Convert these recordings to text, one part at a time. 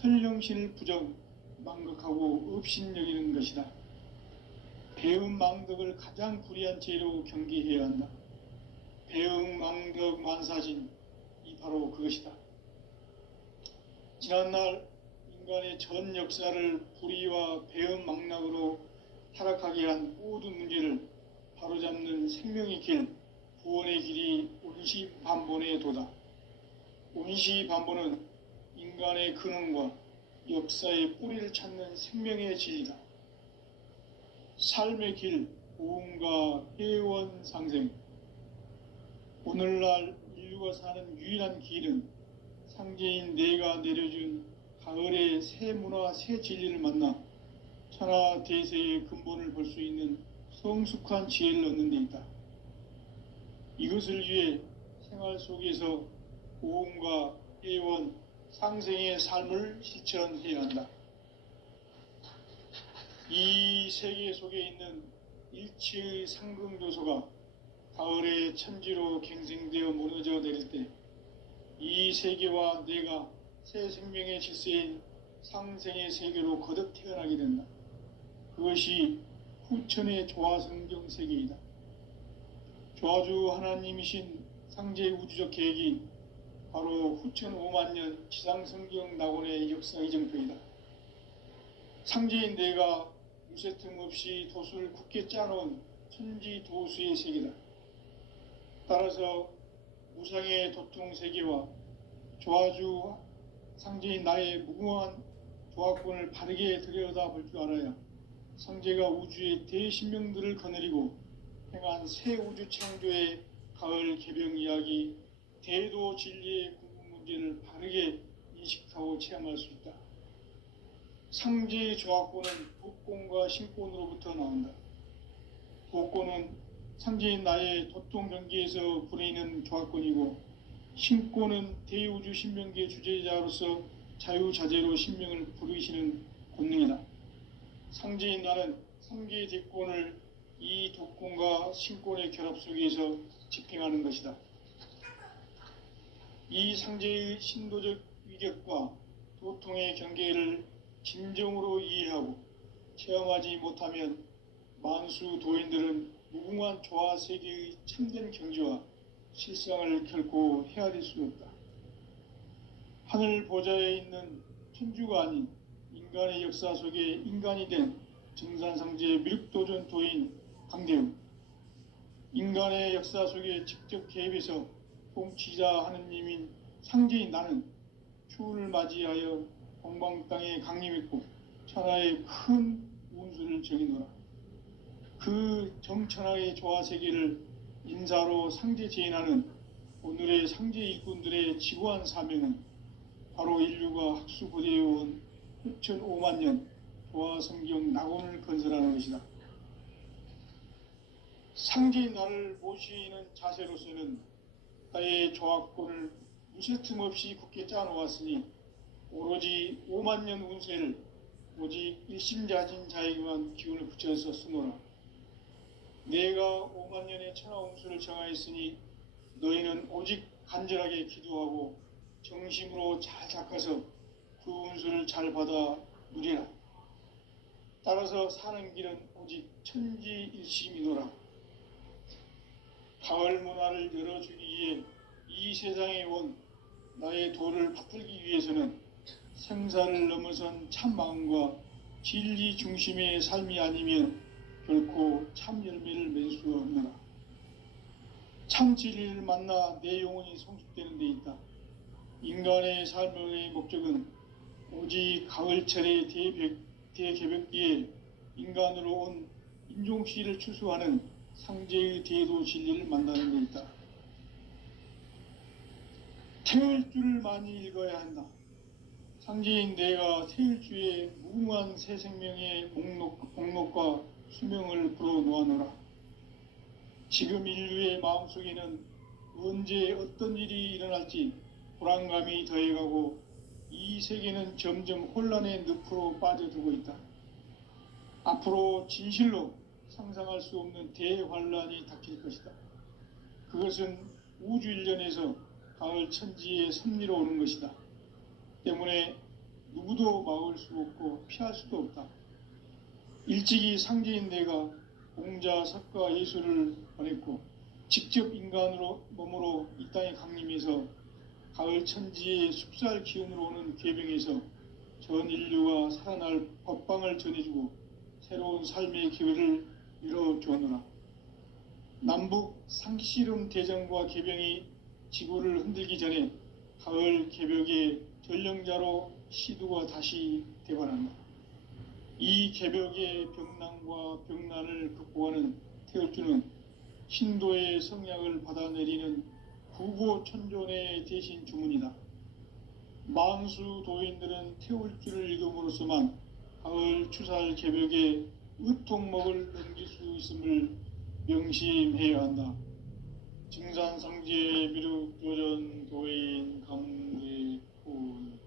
설령신을 부정, 망극하고 업신여기는 것이다. 배음 망덕을 가장 불의한 죄로 경계해야 한다. 배음 망덕 만사진, 이 바로 그것이다. 지난날 인간의 전 역사를 불의와 배음 망락으로 타락하게 한 모든 문제를 바로잡는 생명의 길, 구원의 길이 온시반본의 도다. 온시반본은 인간의 근원과 역사의 뿌리를 찾는 생명의 진리다. 삶의 길, 보험과 회원 상생. 오늘날 인류가 사는 유일한 길은 상제인 내가 내려준 가을의 새 문화, 새 진리를 만나 천하 대세의 근본을 볼 수 있는 성숙한 지혜를 얻는 데 있다. 이것을 위해 생활 속에서 보험과 회원, 상생의 삶을 실천해야 한다. 이 세계 속에 있는 일체의 상금조소가 가을의 천지로 갱생되어 무너져 내릴 때 이 세계와 내가 새 생명의 질서인 상생의 세계로 거듭 태어나게 된다. 그것이 후천의 조화성경 세계이다. 조화주 하나님이신 상제의 우주적 계획이 바로 후천 5만년 지상성경 낙원의 역사 이정표이다. 상제인 내가 무쇠틈 없이 도수를 굳게 짜놓은 천지 도수의 세계다. 따라서 무상의 도통 세계와 조화주 상제인 나의 무궁한 조화권을 바르게 들여다볼 줄 알아야 상제가 우주의 대신명들을 거느리고 행한 새 우주 창조의 가을 개병 이야기, 대도 진리의 궁극 문제를 바르게 인식하고 체험할 수 있다. 상제의 조화권은 도권과 신권으로부터 나온다. 도권은 상제인 나의 도통 경계에서 부리는 조화권이고, 신권은 대우주 신명계 주제자로서 자유자재로 신명을 부르시는 권능이다. 상제인 나는 상계의 대권을 이 도권과 신권의 결합 속에서 집행하는 것이다. 이 상제의 신도적 위격과 도통의 경계를 진정으로 이해하고 체험하지 못하면 만수 도인들은 무궁한 조화 세계의 참된 경지와 실상을 결코 헤아릴 수 없다. 하늘 보좌에 있는 천주가 아닌 인간의 역사 속에 인간이 된 정산상제의 밀육도전 도인 강대웅, 인간의 역사 속에 직접 개입해서 통치자 하느님인 상제인 나는 추운을 맞이하여 동방 땅에 강림했고 천하의 큰 운수를 정의노라. 그 정천하의 조화세계를 인사로 상제 제인하는 오늘의 상제 일꾼들의 지구한 사명은 바로 인류가 학수고대해온 6,500년 조화성경 낙원을 건설하는 것이다. 상제인 나를 모시는 자세로서는 나의 조화권을 무쇠틈 없이 굳게 짜놓았으니 오로지 5만년 운세를 오직 일심자진 자에게만 기운을 붙여서 쓰노라. 내가 5만년의 천하 운수를 정하였으니 너희는 오직 간절하게 기도하고 정심으로 잘 닦아서 그 운수를 잘 받아 누리라. 따라서 사는 길은 오직 천지일심이노라. 가을 문화를 열어주기 위해 이 세상에 온 나의 도를 받들기 위해서는 생사를 넘어선 참마음과 진리 중심의 삶이 아니면 결코 참 열매를 맺을 수 없느라. 참 진리를 만나 내 영혼이 성숙되는 데 있다. 인간의 삶의 목적은 오직 가을철의 대개벽기에 인간으로 온 인종씨를 추수하는 상제의 대도 진리를 만나는 데 있다. 태일주를 많이 읽어야 한다. 상제인 내가 태일주의 무궁한 새 생명의 목록과 수명을 불어놓아노라. 지금 인류의 마음속에는 언제 어떤 일이 일어날지 불안감이 더해가고 이 세계는 점점 혼란의 늪으로 빠져들고 있다. 앞으로 진실로 상상할 수 없는 대환란이 닥칠 것이다. 그것은 우주 일련에서 가을 천지의 섭리로 오는 것이다. 때문에 누구도 막을 수 없고 피할 수도 없다. 일찍이 상제인 내가 공자, 석가, 예수를 보냈고 직접 인간으로 몸으로 이 땅에 강림해서 가을 천지의 숲살 기운으로 오는 궤병에서 전 인류가 살아날 법방을 전해주고 새로운 삶의 기회를 열어주었노라. 남북 상씨름 대전과 개병이 지구를 흔들기 전에 가을 개벽의 전령자로 시두가 다시 대관한다. 이 개벽의 병난과 병난을 극복하는 태울주는 신도의 성약을 받아내리는 구고천존의 대신 주문이다. 만수 도인들은 태울주를 읽음으로써만 가을 추살 개벽의 의통목을 넘길 수 있음을 명심해야 한다. 증산상제 미륵도전 도인 강대군.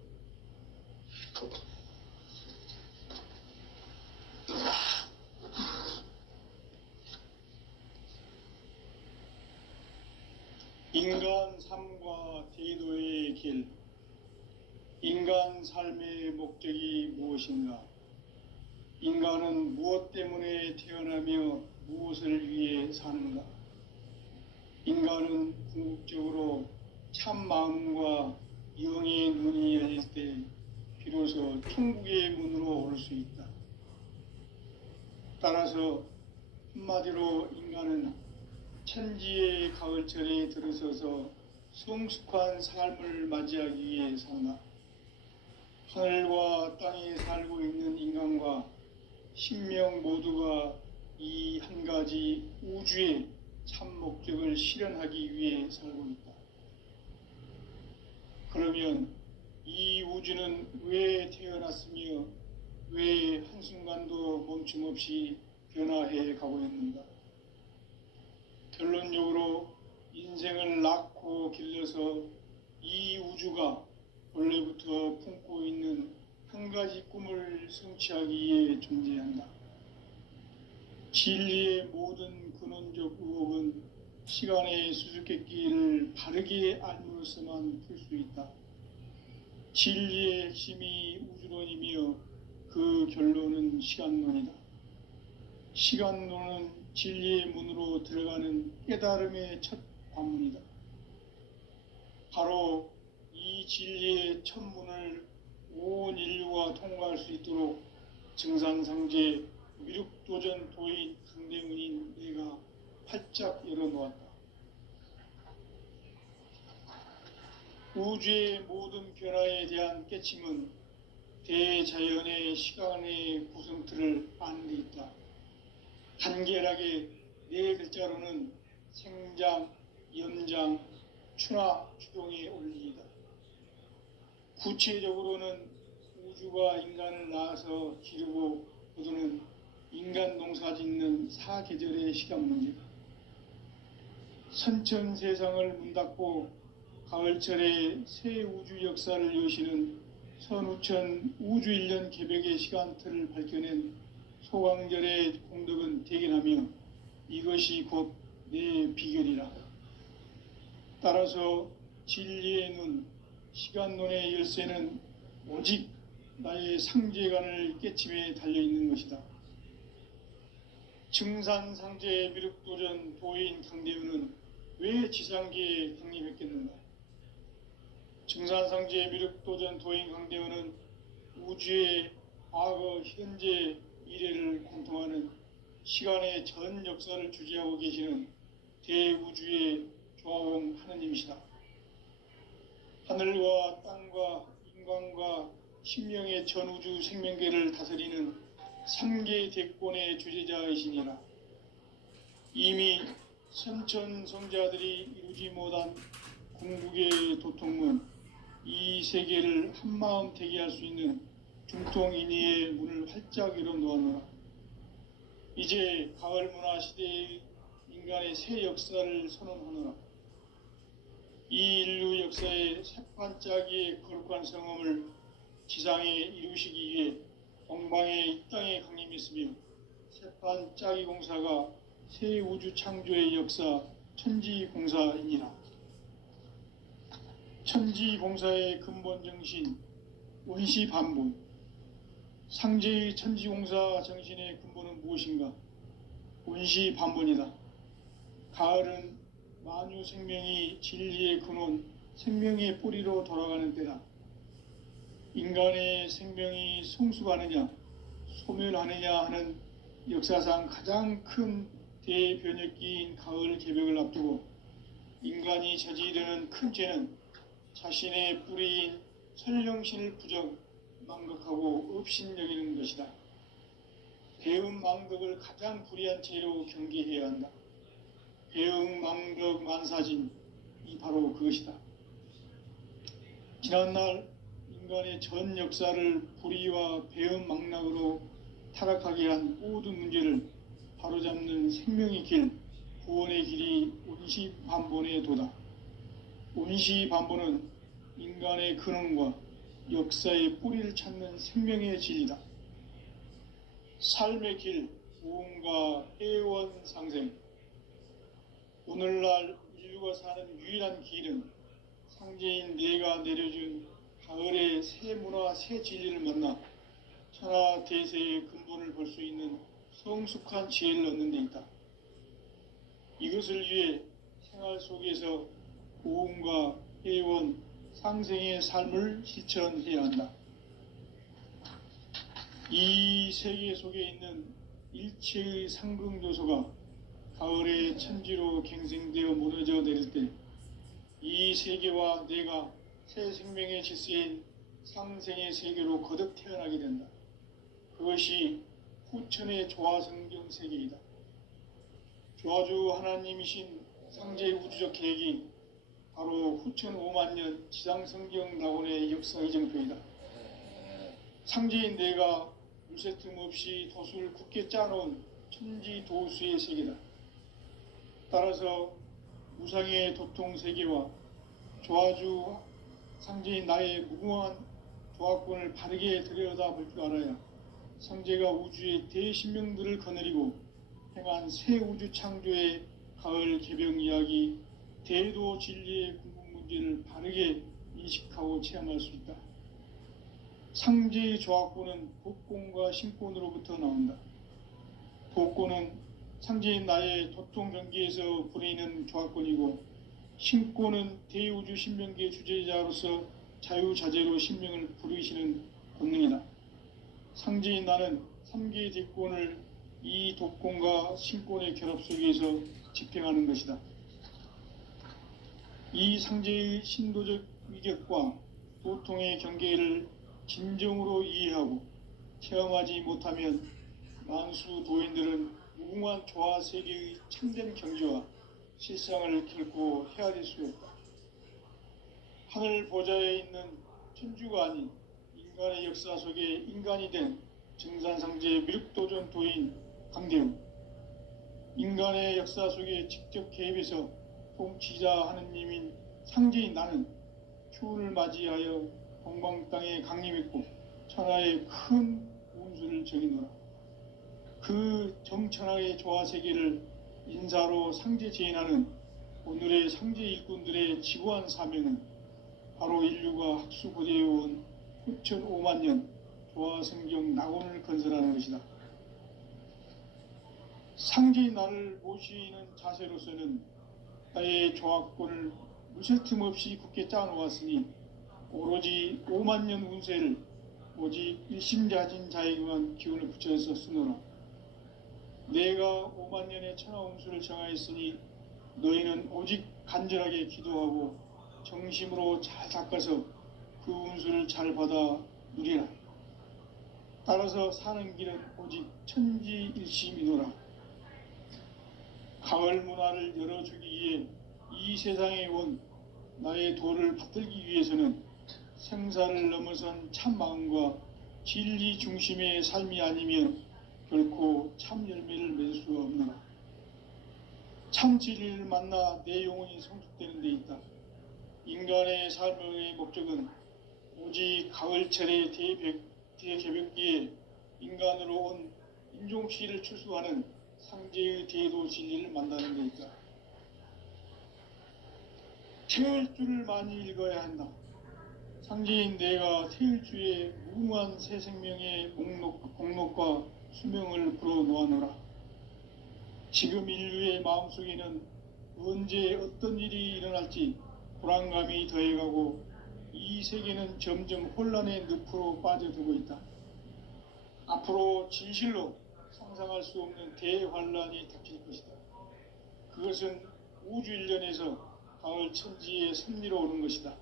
인간 삶과 대도의 길. 인간 삶의 목적이 무엇인가? 인간은 무엇 때문에 태어나며 무엇을 위해 사는가? 인간은 궁극적으로 참 마음과 영의 눈이 열릴 때 비로소 천국의 문으로 올 수 있다. 따라서 한마디로 인간은 천지의 가을철에 들어서서 성숙한 삶을 맞이하기 위해 산다. 하늘과 땅에 살고 있는 인간과 신명 모두가 이 한 가지 우주의 참 목적을 실현하기 위해 살고 있다. 그러면 이 우주는 왜 태어났으며 왜 한순간도 멈춤없이 변화해 가고 있는가? 결론적으로 인생을 낳고 길러서 이 우주가 원래부터 품고 있는 한 가지 꿈을 성취하기 위해 존재한다. 진리의 모든 근원적 의혹은 시간의 수수께끼를 바르게 알므로서만 풀 수 있다. 진리의 핵심이 우주론이며 그 결론은 시간론이다. 시간론은 진리의 문으로 들어가는 깨달음의 첫 관문이다. 바로 이 진리의 첫 문을 온 인류가 통과할 수 있도록 증산상제 미륵도전 도인 강대문인 내가 활짝 열어놓았다. 우주의 모든 변화에 대한 깨침은 대자연의 시간의 구성틀을 아는 데 있다. 간결하게 네 글자로는 생장, 연장, 추나 추동의 원리이다. 구체적으로는 우주가 인간을 낳아서 기르고 거두는 인간 농사 짓는 사계절의 시간 문제다. 선천 세상을 문닫고 가을철에 새 우주 역사를 여시는 선우천 우주 1년 개벽의 시간틀을 밝혀낸 소강절의 공덕은 대견하며 이것이 곧 내 비결이라. 따라서 진리의 눈, 시간론의 열쇠는 오직 나의 상제관을 깨침에 달려있는 것이다. 증산상제 미륵도전 도인 강대우는 왜 지상계에 강림했겠는가? 증산상제 미륵도전 도인 강대우는 우주의 과거, 현재, 미래를 관통하는 시간의 전 역사를 주재하고 계시는 대우주의 조화원 하느님이시다. 하늘과 땅과 인간과 신명의 전우주 생명계를 다스리는 3계 대권의 주재자이시니라. 이미 선천성자들이 이루지 못한 궁극의 도통문, 이 세계를 한마음 되게 할 수 있는 중통인의의 문을 활짝 열어놓았노라. 이제 가을 문화 시대의 인간의 새 역사를 선언하노라. 이 인류 역사의 새반짝이의 거룩한 성험을 지상에 이루시기 위해 동방의 이 땅에 강림했으며 새반짝이 공사가 새 우주 창조의 역사 천지공사이니라. 천지공사의 근본 정신, 원시반본, 상제의 천지공사 정신의 근본은 무엇인가? 원시반본이다. 가을은 만유 생명이 진리의 근원, 생명의 뿌리로 돌아가는 때다. 인간의 생명이 성숙하느냐, 소멸하느냐 하는 역사상 가장 큰 대변혁기인 가을 개벽을 앞두고 인간이 저지르는 큰 죄는 자신의 뿌리인 설령신을 부정, 망각하고 업신여기는 것이다. 배은망덕을 가장 불의한 죄로 경계해야 한다. 배은망덕 만사진이 바로 그것이다. 지난날 인간의 전 역사를 불의와 배은망락으로 타락하게 한 모든 문제를 바로잡는 생명의 길, 구원의 길이 원시반본의 도다. 원시반본은 인간의 근원과 역사의 뿌리를 찾는 생명의 진리다. 삶의 길, 무언가 애원상생. 오늘날 인류가 사는 유일한 길은 상제인 내가 내려준 가을의 새 문화, 새 진리를 만나 천하 대세의 근본을 볼 수 있는 성숙한 지혜를 얻는 데 있다. 이것을 위해 생활 속에서 고음과 애원, 상생의 삶을 실천해야 한다. 이 세계 속에 있는 일체의 상극 요소가 가을의 천지로 갱생되어 무너져 내릴 때 이 세계와 내가 새 생명의 질서인 상생의 세계로 거듭 태어나게 된다. 그것이 후천의 조화성경 세계이다. 조화주 하나님이신 상제의 우주적 계획이 바로 후천 5만 년 지상성경 낙원의 역사 이정표이다. 상제인 내가 물새 틈 없이 도수를 굳게 짜놓은 천지 도수의 세계다. 따라서 무상의 도통 세계와 조화주 상제인 나의 무궁한 조화권을 바르게 들여다볼 줄 알아야 상제가 우주의 대신명들을 거느리고 행한 새 우주 창조의 가을 개벽 이야기, 대도 진리의 궁극 문제를 바르게 인식하고 체험할 수 있다. 상제의 조화권은 복권과 신권으로부터 나온다. 복권은 상제인 나의 도통 경계에서 부리는 조화권이고, 신권은 대우주 신명기의 주제자로서 자유자재로 신명을 부르시는 권능이다. 상제인 나는 3개의 대권을 이 독권과 신권의 결합 속에서 집행하는 것이다. 이 상제의 신도적 위격과 도통의 경계를 진정으로 이해하고 체험하지 못하면 만수 도인들은 무궁한 조화 세계의 참된 경지와 실상을 결코 헤아릴 수 없다. 하늘 보좌에 있는 천주가 아닌 인간의 역사 속에 인간이 된 정산상제 미륵도전 도인 강대웅, 인간의 역사 속에 직접 개입해서 통치자 하느님인 상제인 나는 추운을 맞이하여 동방 땅에 강림했고 천하의 큰 운수를 정의노라. 그 정천하의 조화세계를 인사로 상제 제인하는 오늘의 상제 일꾼들의 지구한 사명은 바로 인류가 학수고대해온 후천 5만 년 조화성경 낙원을 건설하는 것이다. 상제인 나를 모시는 자세로서는 나의 조화권을 무쇠틈 없이 굳게 짜놓았으니 오로지 5만 년 운세를 오직 일심자진 자에게만 기운을 붙여서 쓰노라. 내가 5만 년의 천하 운수를 정하였으니 너희는 오직 간절하게 기도하고 정심으로 잘 닦아서 그 운수를 잘 받아 누리라. 따라서 사는 길은 오직 천지일심이노라. 가을 문화를 열어주기 위해 이 세상에 온 나의 도를 받들기 위해서는 생사를 넘어선 참 마음과 진리 중심의 삶이 아니면 결코 참 열매를 맺을 수가 없노라. 참 진리를 만나 내 영혼이 성숙되는 데 있다. 인간의 삶의 목적은 오직 가을철의 대개벽기에 인간으로 온 인종시를 추수하는 상제의 대도 진리를 만나는 데 있다. 책을 많이 읽어야 한다. 상제인 내가 태일주의 무궁한 새 생명의 목록과 수명을 불어놓아노라. 지금 인류의 마음속에는 언제 어떤 일이 일어날지 불안감이 더해가고 이 세계는 점점 혼란의 늪으로 빠져들고 있다. 앞으로 진실로 상상할 수 없는 대환란이 닥칠 것이다. 그것은 우주 일련에서 가을 천지의 섭리로 오는 것이다.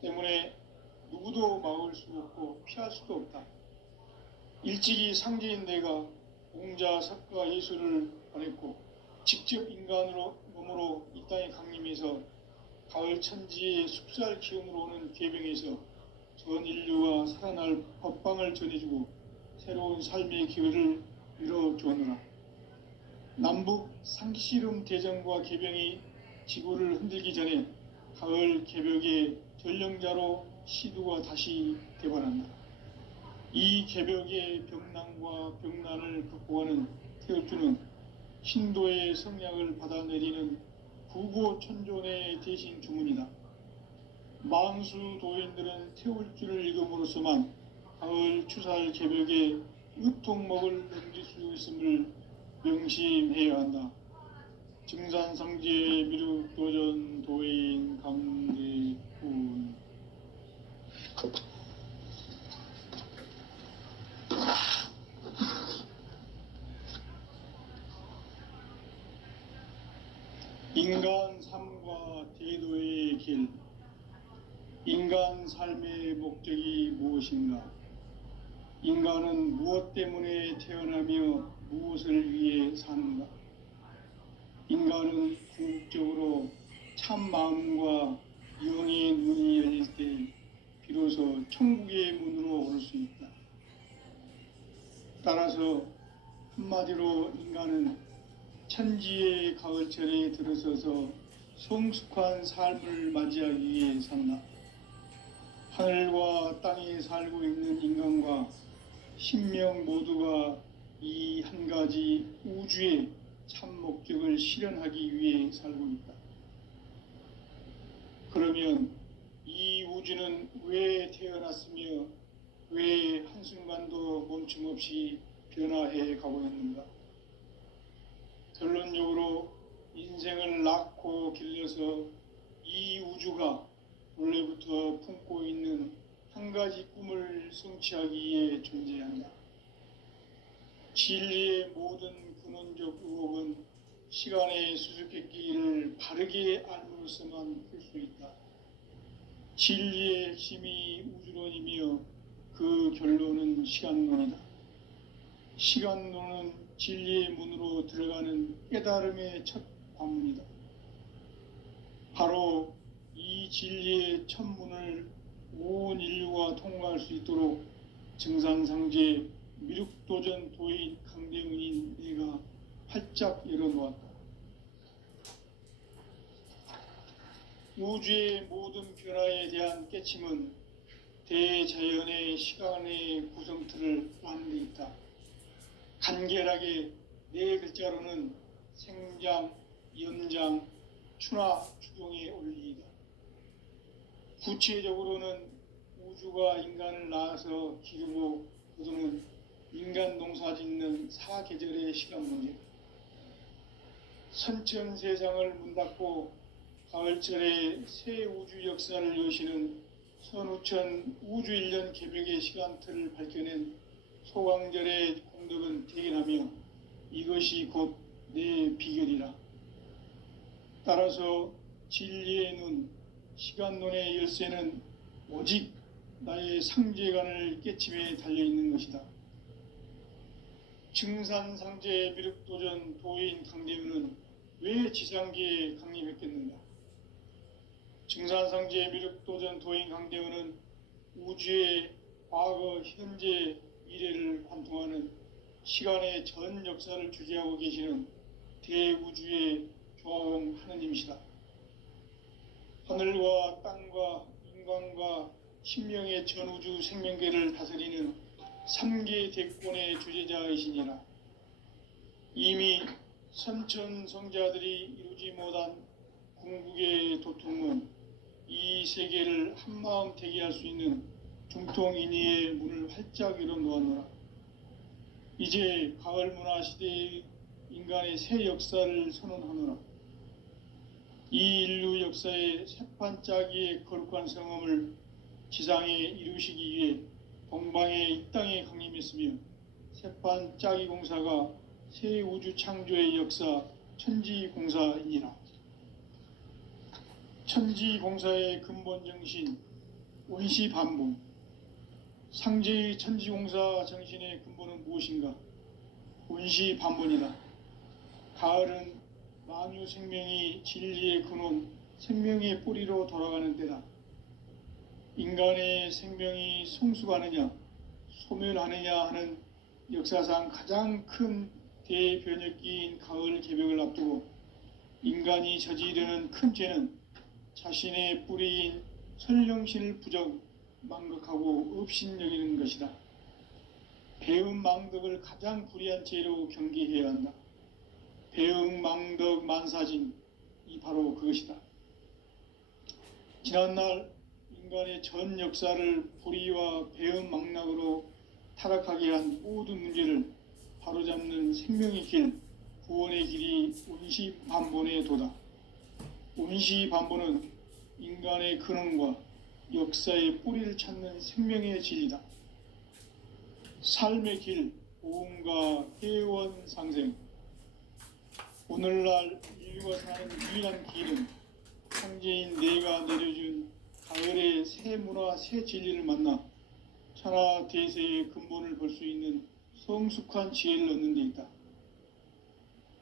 때문에 누구도 막을 수 없고 피할 수도 없다. 일찍이 상제인 내가 공자, 석가, 예수를 보냈고 직접 인간으로 몸으로 이 땅에 강림해서 가을 천지의 숲살 기운으로 오는 계병에서 전 인류가 살아날 법방을 전해주고 새로운 삶의 기회를 이뤄주었노라. 남북 상씨름 대전과 계병이 지구를 흔들기 전에 가을 개벽의 전령자로 시두가 다시 되관한다. 이 개벽의 병난과 병난을 극복하는 태엽주는 신도의 성약을 받아내리는 부고천존의 대신 주문이다. 만수 도인들은 태울주를 읽음으로써만 가을 추살 개벽의 으통목을 넘길 수 있음을 명심해야 한다. 증산상제 미륵도전 도인 강대군. 인간 삶과 대도의 길. 인간 삶의 목적이 무엇인가? 인간은 무엇 때문에 태어나며 무엇을 위해 사는가? 인간은 궁극적으로 참 마음과 영의 눈이 열릴 때 비로소 천국의 문으로 올 수 있다. 따라서 한마디로 인간은 천지의 가을철에 들어서서 성숙한 삶을 맞이하기 위해 산다. 하늘과 땅에 살고 있는 인간과 신명 모두가 이 한 가지 우주의 참 목적을 실현하기 위해 살고 있다. 그러면 이 우주는 왜 태어났으며 왜 한순간도 멈춤없이 변화해 가고 있는가? 결론적으로 인생을 낳고 길러서 이 우주가 원래부터 품고 있는 한 가지 꿈을 성취하기 위해 존재한다. 진리의 모든 근원적 의혹은 시간의 수수께끼를 바르게 알므로서만 풀 수 있다. 진리의 핵심이 우주론이며 그 결론은 시간론이다. 시간론은 진리의 문으로 들어가는 깨달음의 첫 관문이다. 바로 이 진리의 첫 문을 온 인류가 통과할 수 있도록 증산상제 미륵도전 도인 강대훈인 내가 활짝 열어놓았다. 우주의 모든 변화에 대한 깨침은 대자연의 시간의 구성틀을 아는 데 있다. 간결하게 네 글자로는 생장, 연장, 추나 추동의 원리이다. 구체적으로는 우주가 인간을 낳아서 기르고 거두는 인간 농사 짓는 사계절의 시간 문제. 선천세상을 문닫고 가을철에 새 우주 역사를 여시는 선우천 우주일년 개벽의 시간틀을 밝혀낸 소강절의 공덕은 대견하며 이것이 곧 내 비결이라. 따라서 진리의 눈, 시간론의 열쇠는 오직 나의 상제관을 깨침에 달려있는 것이다. 증산상제 미륵도전 도인 강대훈은 왜 지상계에 강림했겠는가? 증산상제 미륵도전 도인 강대훈은 우주의 과거, 현재, 미래를 관통하는 시간의 전 역사를 주재하고 계시는 대우주의 조화원 하느님이시다. 하늘과 땅과 인간과 신명의 전우주 생명계를 다스리는 3계 대권의 주재자이시니라. 이미 선천성자들이 이루지 못한 궁극의 도통은 이 세계를 한마음 되게 할 수 있는 중통인의의 문을 활짝 열어 놓았노라. 이제 가을 문화 시대의 인간의 새 역사를 선언하노라. 이 인류 역사의 새판 짜기의 거룩한 성음을 지상에 이루시기 위해 동방의 이 땅에 강림했으며 새판 짜기 공사가 새 우주 창조의 역사 천지공사이니라. 천지공사의 근본 정신 원시반복. 상제의 천지공사 정신의 근본은 무엇인가? 원시반복이다. 가을은 만유 생명이 진리의 근원, 생명의 뿌리로 돌아가는 때다. 인간의 생명이 성숙하느냐, 소멸하느냐 하는 역사상 가장 큰 대변혁기인 가을 개벽을 앞두고 인간이 저지르는 큰 죄는 자신의 뿌리인 설령신을 부정, 망각하고 업신여기는 것이다. 배음 망덕을 가장 불의한 죄로 경계해야 한다. 배음 망덕 만사진이 바로 그것이다. 지난날 인간의 전 역사를 불의와 배음 망락으로 타락하게 한 모든 문제를 바로잡는 생명의 길, 구원의 길이 원시반본의 도다. 원시반본은 인간의 근원과 역사의 뿌리를 찾는 생명의 진리다. 삶의 길, 오음과 회원 상생. 오늘날 인류가 사는 유일한 길은 창제인 내가 내려준 가을의 새 문화, 새 진리를 만나 천하 대세의 근본을 볼 수 있는 성숙한 지혜를 얻는 데 있다.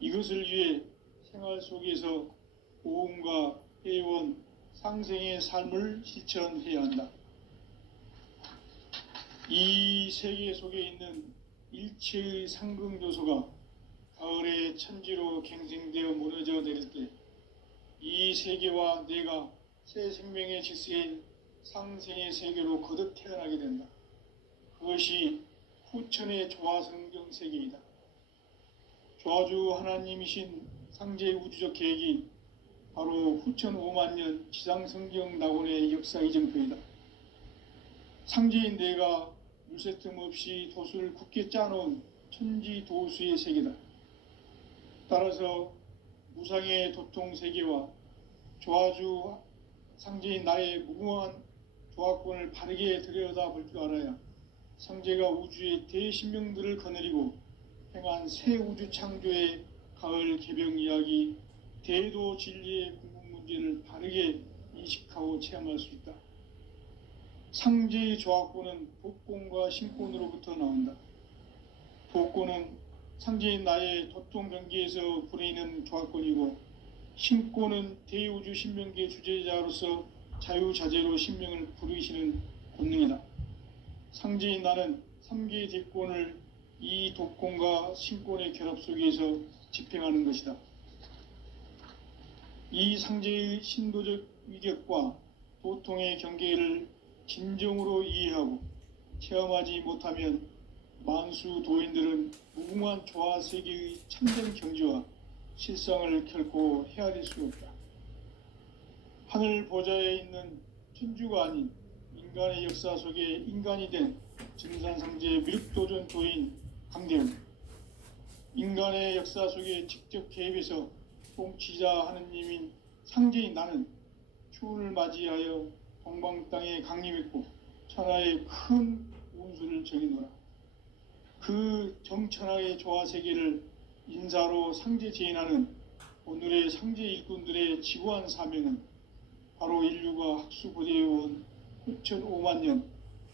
이것을 위해 생활 속에서 오음과 회원, 상생의 삶을 실천해야 한다. 이 세계 속에 있는 일체의 상극 요소가 가을의 천지로 갱생되어 무너져 내릴 때 이 세계와 내가 새 생명의 질서인 상생의 세계로 거듭 태어나게 된다. 그것이 후천의 조화성경 세계이다. 조화주 하나님이신 상제 우주적 계획이 바로 후천 5만년 지상성경 낙원의 역사 이정표이다. 상제인 내가 물새틈 없이 도수를 굳게 짜놓은 천지도수의 세계다. 따라서 무상의 도통 세계와 조화주 상제인 나의 무궁한 조화권을 바르게 들여다볼 줄 알아야 상제가 우주의 대신명들을 거느리고 행한 새 우주 창조의 가을 개병 이야기, 대도 진리의 궁극 문제를 바르게 인식하고 체험할 수 있다. 상제의 조화권은 복권과 신권으로부터 나온다. 복권은 상제인 나의 도통 경계에서 부리는 조화권이고, 신권은 대우주 신명계 주제자로서 자유자재로 신명을 부르시는 본능이다. 상제인 나는 3개의 대권을 이 독권과 신권의 결합 속에서 집행하는 것이다. 이 상제의 신도적 위격과 도통의 경계를 진정으로 이해하고 체험하지 못하면 만수 도인들은 무궁한 조화 세계의 참된 경지와 실상을 결코 헤아릴 수 없다. 하늘 보좌에 있는 천주가 아닌 인간의 역사 속에 인간이 된 증산상제 미륵도전 도인 강대웅, 인간의 역사 속에 직접 개입해서 통치자 하느님인 상제인 나는 추운을 맞이하여 동방 땅에 강림했고 천하의 큰 운수를 정해놓으라. 그 정천하의 조화세계를 인사로 상제 제인하는 오늘의 상제 일꾼들의 지구한 사명은 바로 인류가 학수고대해온 후천 5만년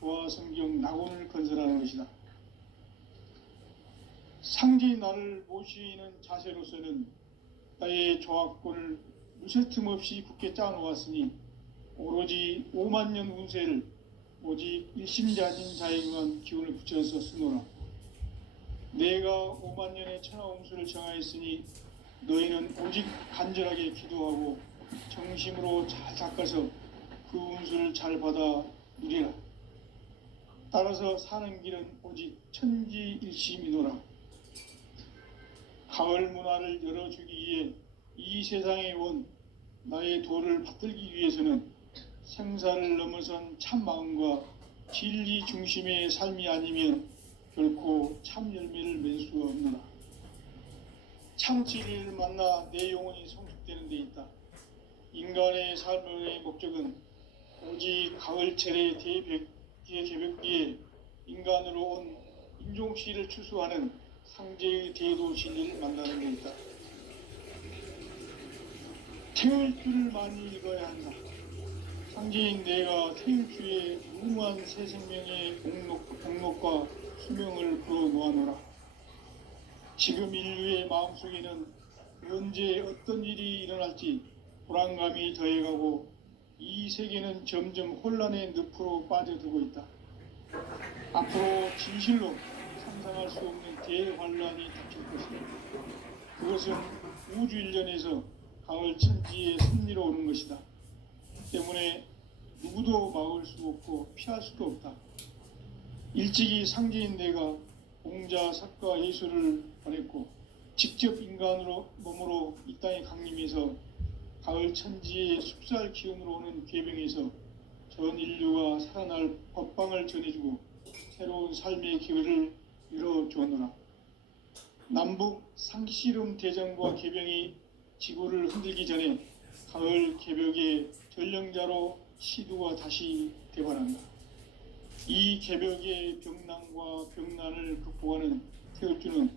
조화성경 낙원을 건설하는 것이다. 상제인 나를 모시는 자세로서는 나의 조화권을 무쇠틈 없이 굳게 짜놓았으니 오로지 5만년 운세를 오직 일심자진 자에게만 기운을 붙여서 쓰노라. 내가 5만년의 천하 운수를 정하였으니 너희는 오직 간절하게 기도하고 정심으로 잘 닦아서 그 운수를 잘 받아 누리라. 따라서 사는 길은 오직 천지일심이노라. 가을 문화를 열어주기 위해 이 세상에 온 나의 도를 받들기 위해서는 생사를 넘어선 참 마음과 진리 중심의 삶이 아니면 결코 참 열매를 맺을 수가 없노라. 참 진리를 만나 내 영혼이 성숙되는 데 있다. 인간의 삶의 목적은 오직 가을철의 대개벽기에 인간으로 온 인종시를 추수하는 상제의 대도 진리를 만나는 데 있다. 태울 줄을 많이 읽어야 한다. 상제인 내가 태울 주의 무궁한 새 생명의 공록과 수명을 불어놓아노라. 지금 인류의 마음속에는 언제 어떤 일이 일어날지 불안감이 더해가고 이 세계는 점점 혼란의 늪으로 빠져들고 있다. 앞으로 진실로 상상할 수 없는 대환란이 닥칠 것이다. 그것은 우주 일련에서 가을 천지의 섭리로 오는 것이다. 때문에 누구도 막을 수 없고 피할 수도 없다. 일찍이 상제인 내가 공자, 석가, 예수를 보냈고 직접 인간으로 몸으로 이 땅에 강림해서 가을 천지의 숲살 기운으로 오는 괴병에서 전 인류가 살아날 법방을 전해주고 새로운 삶의 기회를 열어주었노라. 남북 상씨름 대전과 개병이 지구를 흔들기 전에 가을 개벽의 전령자로 시두가 다시 되관한다. 이 개벽의 병난과 병난을 극복하는 태울주는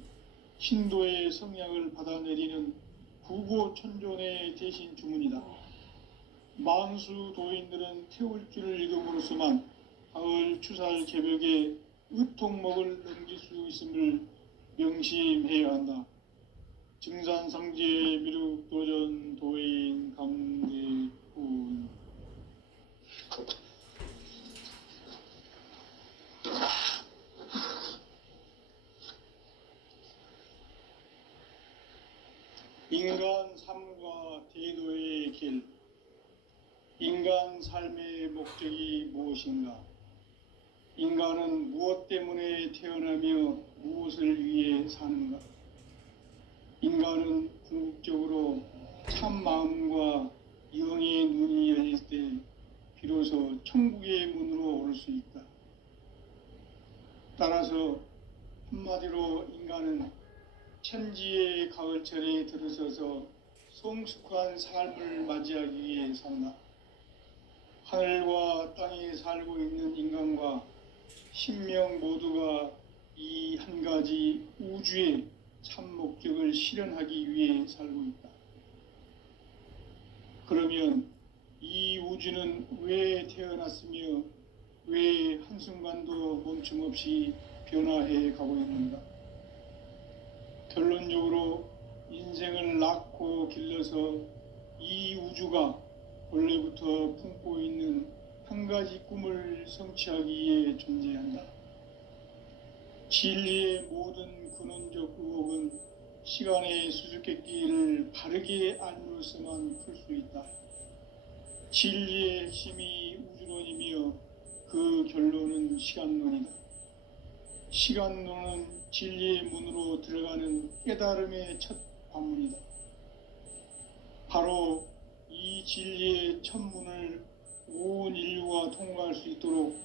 신도의 성약을 받아내리는 구고천존의 대신 주문이다. 만수 도인들은 태울주를 읽음으로써만 가을 추살 개벽의 의통목을 넘길 수 있음을 명심해야 한다. 증산상제 미륵도전 도인 강대군. 인간 삶과 대도의 길. 인간 삶의 목적이 무엇인가? 인간은 무엇 때문에 태어나며 무엇을 위해 사는가? 인간은 궁극적으로 참 마음과 영의 눈이 열릴 때 비로소 천국의 문으로 오를 수 있다. 따라서 한마디로 인간은 천지의 가을철에 들어서서 성숙한 삶을 맞이하기 위해 산다. 하늘과 땅에 살고 있는 인간과 신명 모두가 이 한 가지 우주의 참 목적을 실현하기 위해 살고 있다. 그러면 이 우주는 왜 태어났으며 왜 한순간도 멈춤없이 변화해 가고 있는가? 결론적으로 인생을 낳고 길러서 이 우주가 원래부터 품고 있는 한 가지 꿈을 성취하기 위해 존재한다. 진리의 모든 근원적 의혹은 시간의 수수께끼를 바르게 알므로서만 풀 수 있다. 진리의 핵심이 우주론이며 그 결론은 시간론이다. 시간론은 진리의 문으로 들어가는 깨달음의 첫 관문이다. 바로 이 진리의 첫 문을 온 인류가 통과할 수 있도록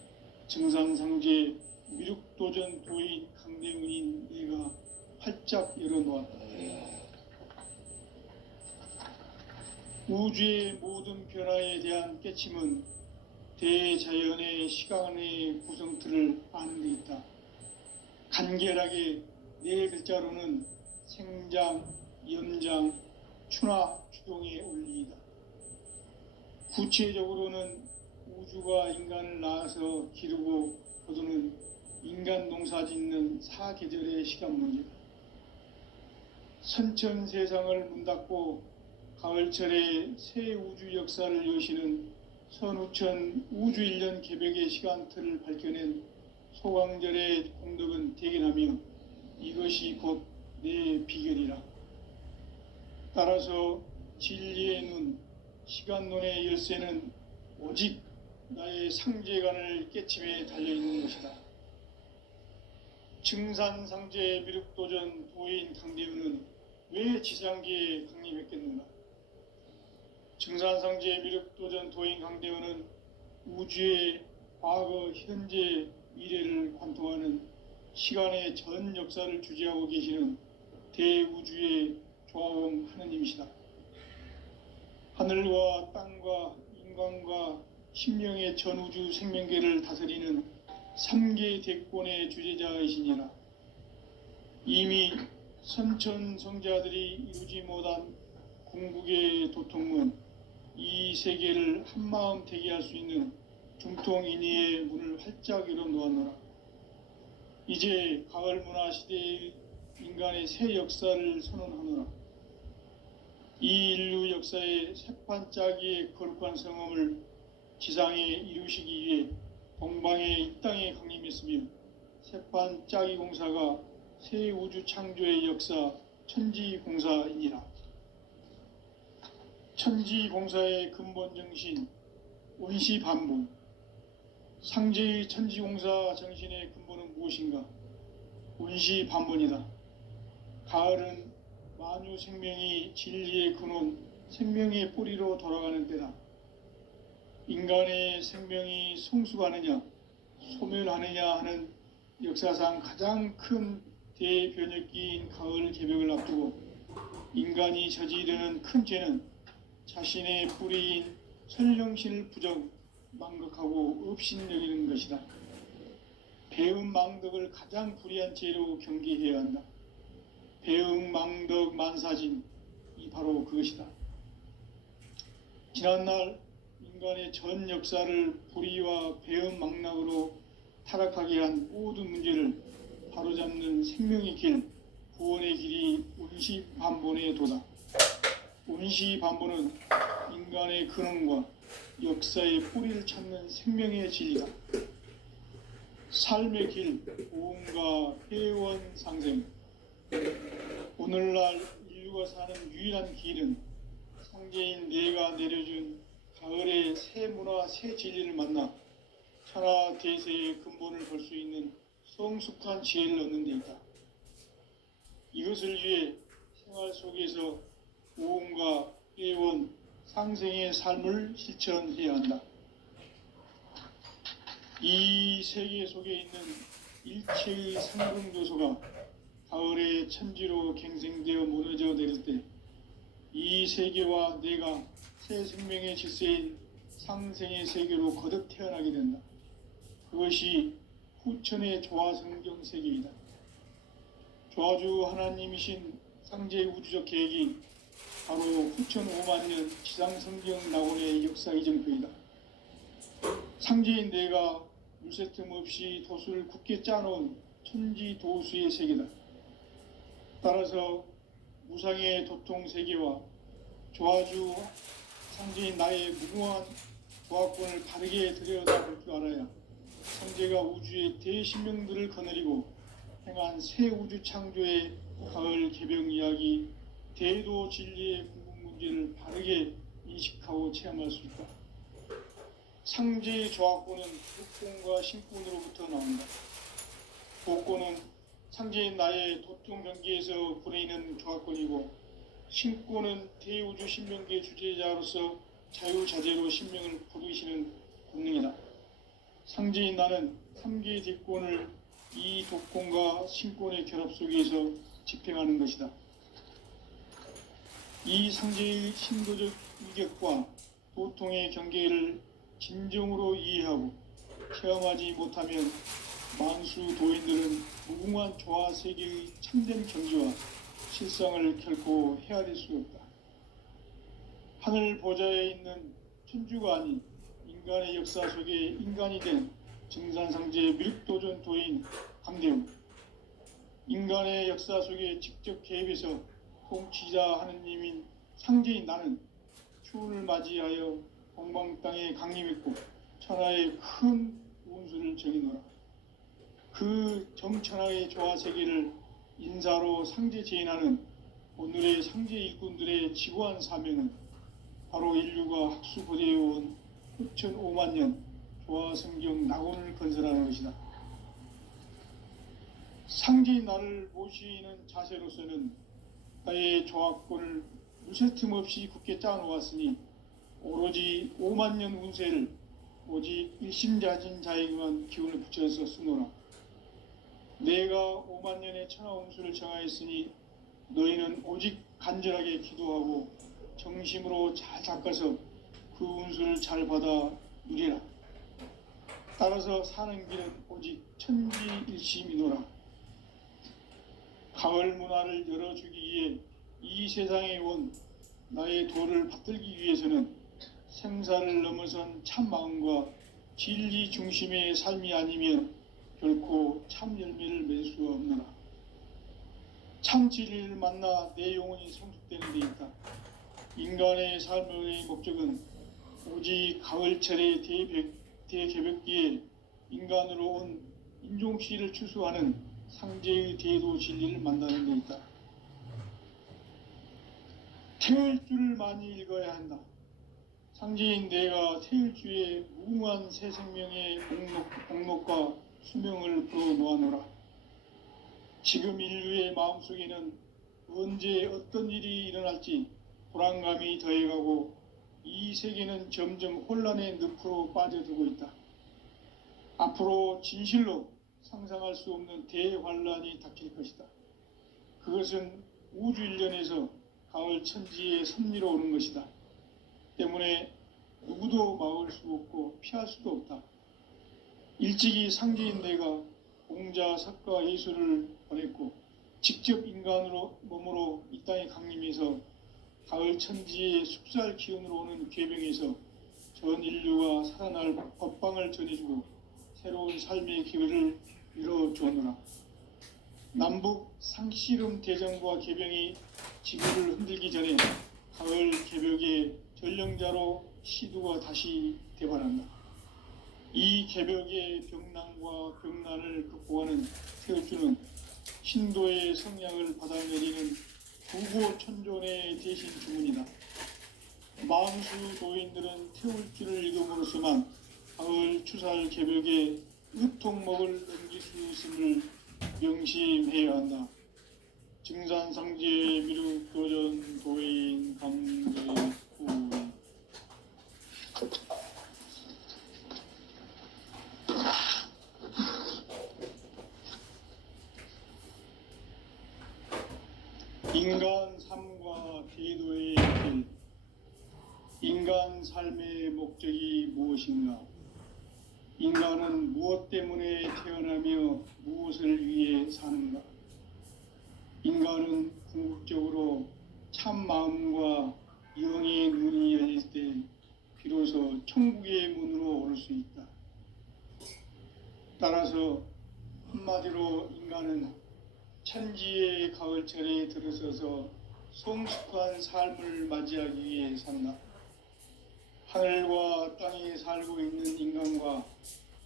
증산상제 미륵도전 도인 강대훈인 내가 활짝 열어놓았다. 우주의 모든 변화에 대한 깨침은 대자연의 시간의 구성틀을 아는 데 있다. 간결하게 네 글자로는 생장, 염장, 추나 추동의 원리이다. 구체적으로는 우주가 인간을 낳아서 기르고 거두는 인간 농사 짓는 사계절의 시간 문제다. 선천 세상을 문닫고 가을철에 새 우주 역사를 여시는 선우천 우주 1년 개벽의 시간틀을 밝혀낸 소강절의 공덕은 대견하며 이것이 곧 내 비결이라. 따라서 진리의 눈, 시간론의 열쇠는 오직 나의 상제관을 깨침에 달려있는 것이다. 증산상제 미륵도전 도인 강대훈은 왜 지상계에 강림했겠는가? 증산상제 미륵도전 도인 강대훈은 우주의 과거, 현재, 미래를 관통하는 시간의 전 역사를 주재하고 계시는 대우주의 조화원 하느님이시다. 하늘과 땅과 인간과 신명의 전우주 생명계를 다스리는 3계 대권의 주재자이시니라. 이미 선천성자들이 이루지 못한 궁극의 도통은 이 세계를 한마음 되게 할 수 있는 중통인의의 문을 활짝 열어놓았노라. 이제 가을 문화 시대의 인간의 새 역사를 선언하노라. 이 인류 역사의 새판짜기의 거룩한 성험을 지상에 이루시기 위해 동방의 이 땅에 강림했으며 새판짜기 공사가 새 우주 창조의 역사 천지공사이니라. 천지공사의 근본 정신 원시반복. 상제의 천지공사 정신의 근본은 무엇인가? 원시반복이다. 가을은 만유 생명이 진리의 근원, 생명의 뿌리로 돌아가는 때다. 인간의 생명이 성숙하느냐, 소멸하느냐 하는 역사상 가장 큰 대변혁기인 가을 개벽을 앞두고 인간이 저지르는 큰 죄는 자신의 뿌리인 선령신을 부정, 망극하고 업신여기는 것이다. 배음 망덕을 가장 불의한 죄로 경계해야 한다. 배음 망덕 만사진이 바로 그것이다. 지난날 인간의 전 역사를 불의와 배음 망락으로 타락하게 한 모든 문제를 바로잡는 생명의 길, 구원의 길이 원시반본의 도다. 원시반본은 인간의 근원과 역사의 뿌리를 찾는 생명의 진리다. 삶의 길, 보험과 회원 상생. 오늘날 인류가 사는 유일한 길은 상제인 내가 내려준 가을의 새 문화, 새 진리를 만나 천하 대세의 근본을 볼 수 있는 성숙한 지혜를 얻는 데 있다. 이것을 위해 생활 속에서 보험과 회원, 상생의 삶을 실천해야 한다. 이 세계 속에 있는 일체의 상승조소가 가을의 천지로 갱생되어 무너져 내릴 때 이 세계와 내가 새 생명의 질서인 상생의 세계로 거듭 태어나게 된다. 그것이 후천의 조화성경 세계이다. 조화주 하나님이신 상제의 우주적 계획이 바로 후천 5만년 지상성경 낙원의 역사 이정표이다. 상제인 내가 물새 틈 없이 도수를 굳게 짜놓은 천지도수의 세계다. 따라서 무상의 도통 세계와 조화주 상제인 나의 무궁한 조화권을 바르게 들여다볼 줄 알아야 상제가 우주의 대신명들을 거느리고 행한 새 우주 창조의 가을 개병 이야기, 대도 진리의 궁극 문제를 바르게 인식하고 체험할 수 있다. 상제의 조화권은 복권과 신권으로부터 나온다. 복권은 상제인 나의 도통 경계에서 보내는 조화권이고, 신권은 대우주 신명계 주제자로서 자유자재로 신명을 부르시는 권능이다. 상제인 나는 3계 대권을 이 독권과 신권의 결합 속에서 집행하는 것이다. 이 상제의 신도적 위격과 도통의 경계를 진정으로 이해하고 체험하지 못하면 만수 도인들은 무궁한 조화 세계의 참된 경지와 실상을 결코 헤아릴 수 없다. 하늘 보좌에 있는 천주가 아닌 인간의 역사 속에 인간이 된 증산상제의 밀도전 도인 강대우, 인간의 역사 속에 직접 개입해서 통치자 하느님인 상제인 나는 추운을 맞이하여 동방 땅에 강림했고 천하의 큰 운수를 정해놓으라. 그 정천하의 조화 세계를 인사로 상제 제인하는 오늘의 상제 일꾼들의 지구한 사명은 바로 인류가 학수고대해온 후천 5만 년 조화 성경 낙원을 건설하는 것이다. 상제인 나를 모시는 자세로서는 나의 조화권을 무쇠 틈 없이 굳게 짜놓았으니 오로지 5만 년 운세를 오직 일심자진 자에게만 기운을 붙여서 쓰노라. 내가 5만 년의 천하 운수를 정하였으니 너희는 오직 간절하게 기도하고 정심으로 잘 닦아서 그 운수를 잘 받아 누리라. 따라서 사는 길은 오직 천지일심이노라. 가을 문화를 열어주기 위해 이 세상에 온 나의 도를 받들기 위해서는 생사를 넘어선 참 마음과 진리 중심의 삶이 아니면 결코 참 열매를 맺을 수 없노라. 참 진리를 만나 내 영혼이 성숙되는 데 있다. 인간의 삶의 목적은 오직 가을철의 대개벽기에 인간으로 온 인종씨를 추수하는 상제의 대도 진리를 만나는 데 있다. 태을 줄을 많이 읽어야 한다. 상제인 내가 태일주의 무궁한 새 생명의 목록과 수명을 풀어놓아노라. 지금 인류의 마음속에는 언제 어떤 일이 일어날지 불안감이 더해가고 이 세계는 점점 혼란의 늪으로 빠져들고 있다. 앞으로 진실로 상상할 수 없는 대환란이 닥칠 것이다. 그것은 우주 일련에서 가을 천지의 섭리로 오는 것이다. 때문에 누구도 막을 수 없고 피할 수도 없다. 일찍이 상제인 내가 공자, 석가, 예수를 보냈고 직접 인간으로 몸으로 이 땅에 강림해서 가을 천지의 숲살 기운으로 오는 궤병에서 전 인류가 살아날 법방을 전해주고 새로운 삶의 기회를 이뤄주었노라. 남북 상씨름 대전과 개병이 지구를 흔들기 전에 가을 개벽의 전령자로 시두가 다시 대발한다. 이 개벽의 병난과 병난을 극복하는 태울주는 신도의 성량을 받아내리는 구고천존의 대신 주문이다. 만수 도인들은 태울주를 읽음으로써만 가을 추살 개벽의 으통목을 넘길 수 있음을 명심해야 한다. 증산상제 미륵도전 도인 강제후 인간 삶과 대도의 길. 인간 삶의 목적이 무엇인가? 인간은 무엇 때문에 태어나며 무엇을 위해 사는가? 인간은 궁극적으로 참 마음과 영의 눈이 열릴 때 비로소 천국의 문으로 오를 수 있다. 따라서 한마디로 인간은 천지의 가을철에 들어서서 성숙한 삶을 맞이하기 위해 산다. 하늘과 땅에 살고 있는 인간과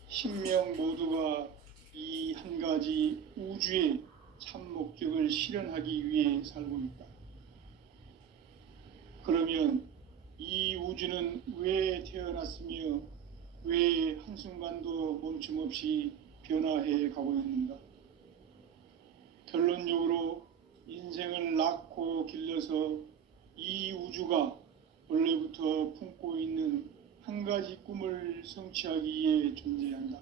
신명 모두가 이 한 가지 우주의 참 목적을 실현하기 위해 살고 있다. 그러면 이 우주는 왜 태어났으며 왜 한순간도 멈춤 없이 변화해 가고 있는가? 결론적으로 인생을 낳고 길러서 이 우주가 원래부터 품고 있는 한 가지 꿈을 성취하기 위해 존재한다.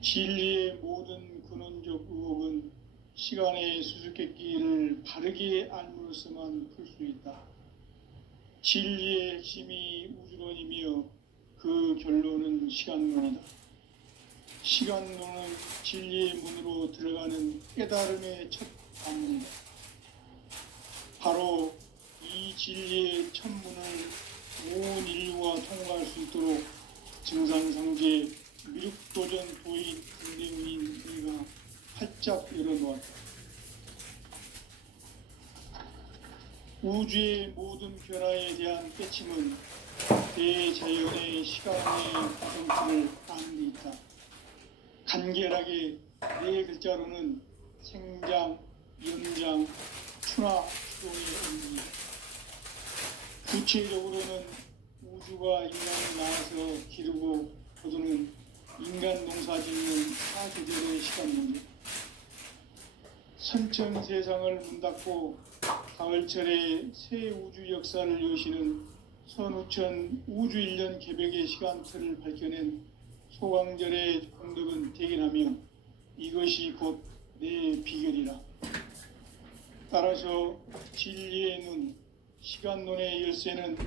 진리의 모든 근원적 의혹은 시간의 수수께끼를 바르게 알므로서만 풀 수 있다. 진리의 핵심이 우주론이며 그 결론은 시간론이다. 시간론은 진리의 문으로 들어가는 깨달음의 첫 관문이다. 바로 이 진리의 첫 문을 온 인류가 통과할 수 있도록 증산상제 미륵도전 도인 강대훈인 우리가 활짝 열어놓았다. 우주의 모든 변화에 대한 깨침은 대자연의 시간의 구성체를 아는 데 있다. 간결하게 네 글자로는 생장, 연장, 추나, 추동의 의미이다. 구체적으로는 우주가 인간을 낳아서 기르고 거두는 인간 농사 짓는 사계절의 시간론이다. 선천 세상을 문 닫고 가을철에 새 우주 역사를 여시는 선우천 우주일년 개벽의 시간틀을 밝혀낸 소강절의 공덕은 대견하며 이것이 곧 내 비결이라. 따라서 진리의 눈, 시간론의 열쇠는